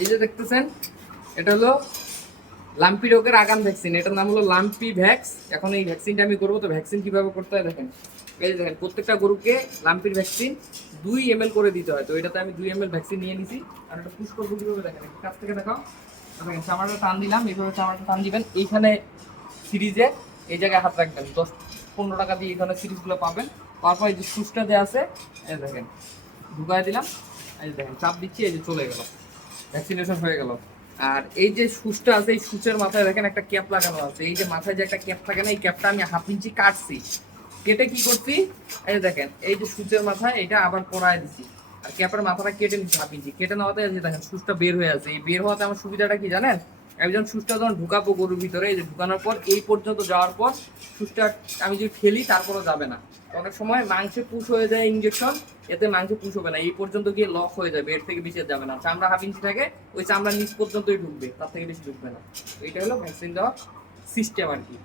এই যে দেখতেছেন, এটা হলো লাম্পি রোগের আগাম ভ্যাকসিন, এটার নাম হলো লাম্পি ভ্যাক্স। এখন এই ভ্যাকসিনটা আমি করবো। তো ভ্যাকসিন কিভাবে করতে হয় দেখেন, এই যে দেখেন প্রত্যেকটা গরুকে লাম্পির ভ্যাকসিন 2 ml করে দিতে হয়। তো এটাতে আমি 2 ml ভ্যাকসিন নিয়ে নিছি। আর এটা পুশ করবো কিভাবে দেখেন, একটু কাছ থেকে দেখাও। দেখেন চামড়াটা টান দিলাম, এইভাবে চামড়াটা টান দিবেন। এইখানে সিরিজে এই জায়গায় হাত রাখবেন, 10-15 টাকা দিয়ে এখানে সিরিজগুলো পাবেন। তারপর এই যে সুচটা দেওয়া আছে, এই দেখেন ঢুকাই দিলাম, এই যে দেখেন চাপ দিচ্ছি, এই যে চলে গেল, ভ্যাকসিনেশন হয়ে গেল। আর এই যে সুচটা আছে, এই সুচের মাথায় দেখেন একটা ক্যাপ লাগানো আছে। এই যে মাথায় যে একটা ক্যাপ থাকে না, এই ক্যাপটা আমি 1/2 ইঞ্চি কাটছি। কেটে কি করছি, এই যে দেখেন এই যে সুচের মাথায় এটা আবার পরায় দিছি। আর ক্যাপের মাথাটা কেটে নিচ্ছি 1/2 ইঞ্চি। কেটে নেওয়াতে এই যে দেখেন সুচটা বের হয়ে আছে। এই বের হওয়াতে আমার সুবিধাটা কি জানেন, একজন সুচটা যখন ঢুকাবো গরুর ভিতরে, এই যে ঢুকানোর পর এই পর্যন্ত যাওয়ার পর সুচটা আমি যদি ফেলি তারপরও যাবে না। অনেক সময় মাংসে পুশ হয়ে যায় ইঞ্জেকশন, এতে মাংসে পুশ হবে না, এই পর্যন্ত গিয়ে লক হয়ে যাবে, এর থেকে বেশি আর যাবে না। চামড়া 1/2 ইঞ্চি থাকে, ওই চামড়া নিচ পর্যন্তই ঢুকবে, তার থেকে বেশি ঢুকবে না। তো এইটা হলো ভ্যাকসিন দেওয়ার সিস্টেম আর কি।